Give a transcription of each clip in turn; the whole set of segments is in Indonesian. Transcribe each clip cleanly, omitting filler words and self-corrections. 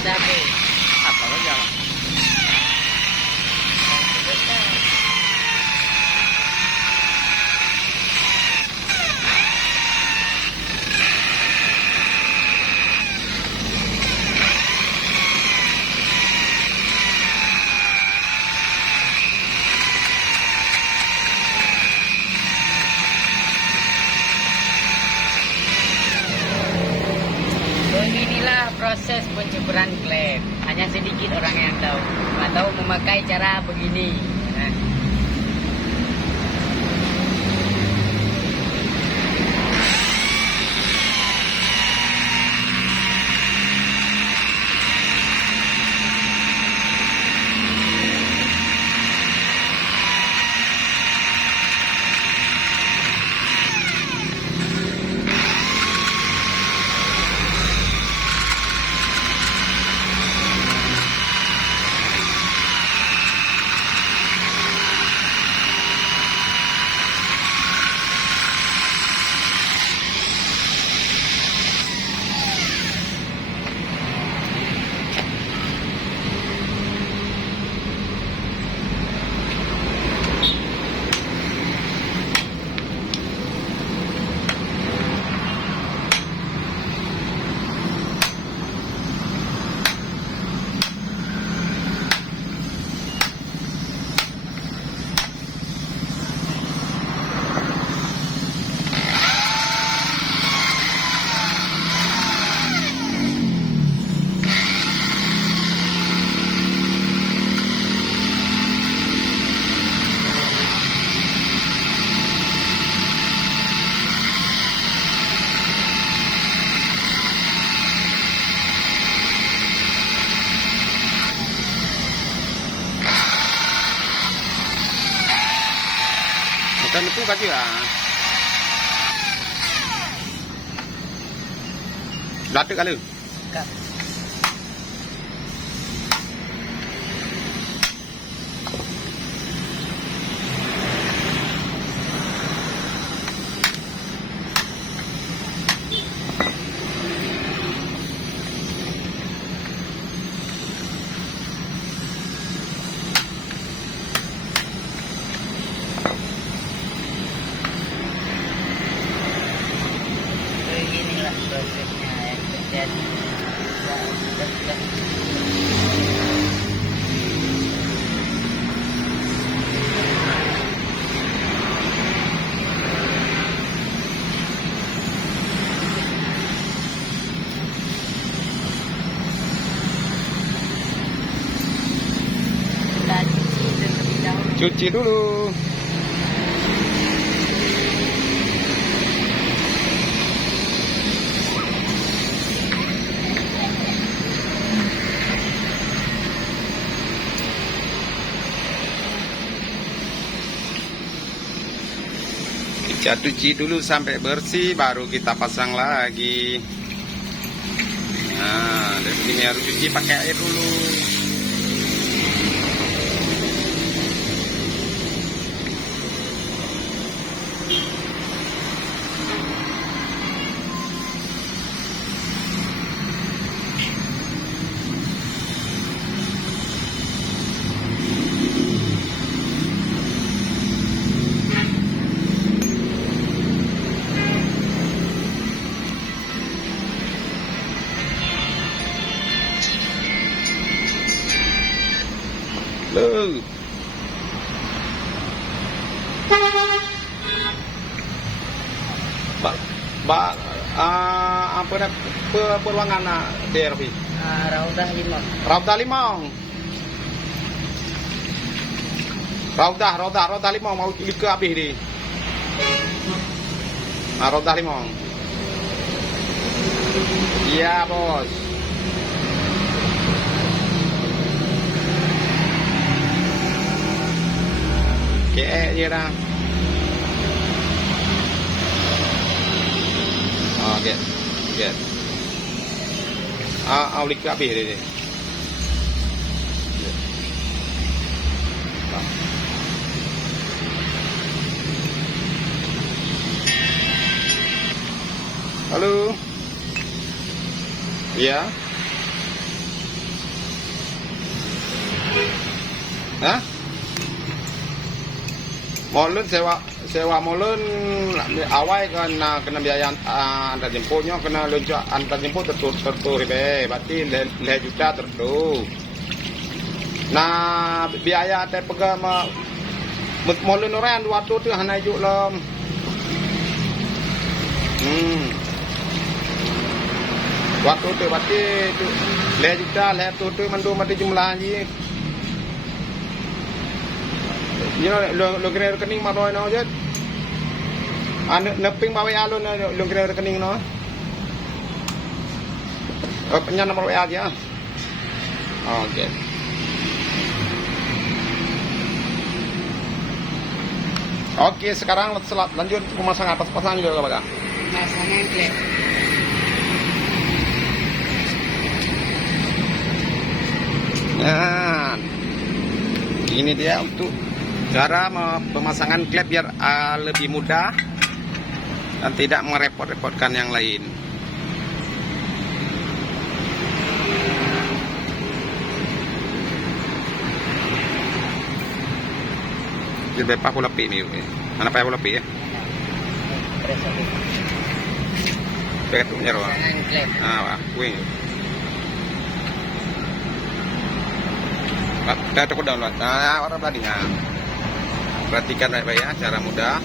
cabe. Apa aja? Beginilah proses pencukuran klep. Hanya sedikit orang yang tahu. Atau memakai cara begini. Nah. Dan itu kaki lah. Latik kali. Kak. Beginilah prosesnya yang terjadi. Kita cuci terlebih dahulu. Cuci dulu. Kita cuci dulu sampai bersih, baru kita pasang lagi. Nah, dan ini harus cuci pakai air dulu. Loh. Apa nak peruangan DRV? Raudah Limau. Raudah Limau. Raudah Limau mau ke habis ni. Raudah Limau. Iya, bos. Kayak je dah. Oh, get. Awak ke habis dia. Halo. Ya. Hah? Molen sewa molen awal kena biaya antar jemputnya kena loncat antar jemput tertu ribe berarti le juta tertu. Nah biaya teh pega molen orang 200 tu hana juk lem. Waktu tu berarti le juta le tu mandu mati jumlah je. Lo kena rekening maroi no je. Neping bawa alun lo kena rekening no. Penyan nomor WA aja. Okey. Okey, sekarang lanjut memasang atas pasang juga Pak. Pasangan klep. Nah, ini dia untuk cara pemasangan klep biar lebih mudah dan tidak merepot-repotkan yang lain. Jadi apa pula pi ni? Mana apa pula pi ya? Pegat punya roh. Pasangan klep. Wah, wing. Kita cukup download. Nah, orang tadinya. Perhatikan baik-baik ya, cara mudah.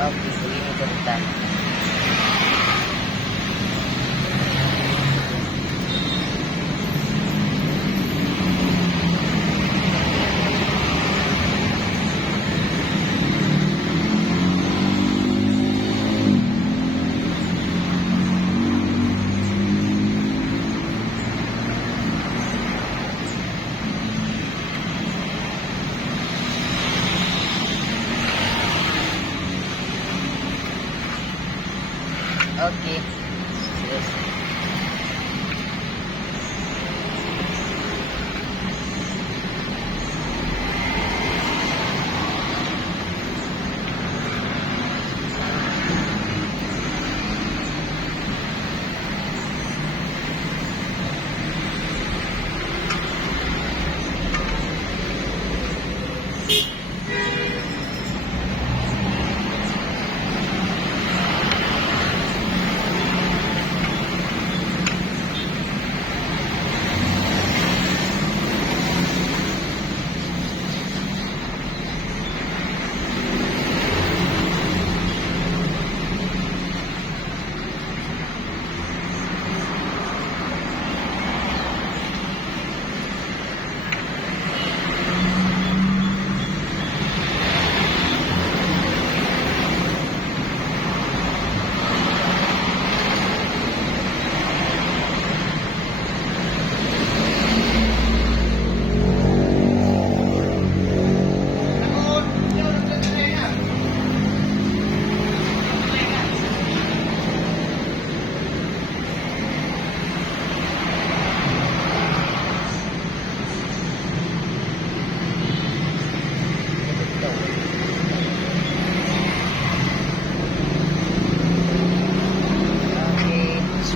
Oke, ini ceritanya. Oke. Terus.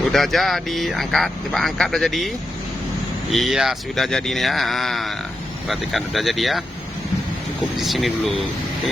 Sudah jadi, angkat, coba angkat udah jadi. Iya, sudah jadi nih ya. Perhatikan udah jadi ya. Cukup di sini dulu. Oke.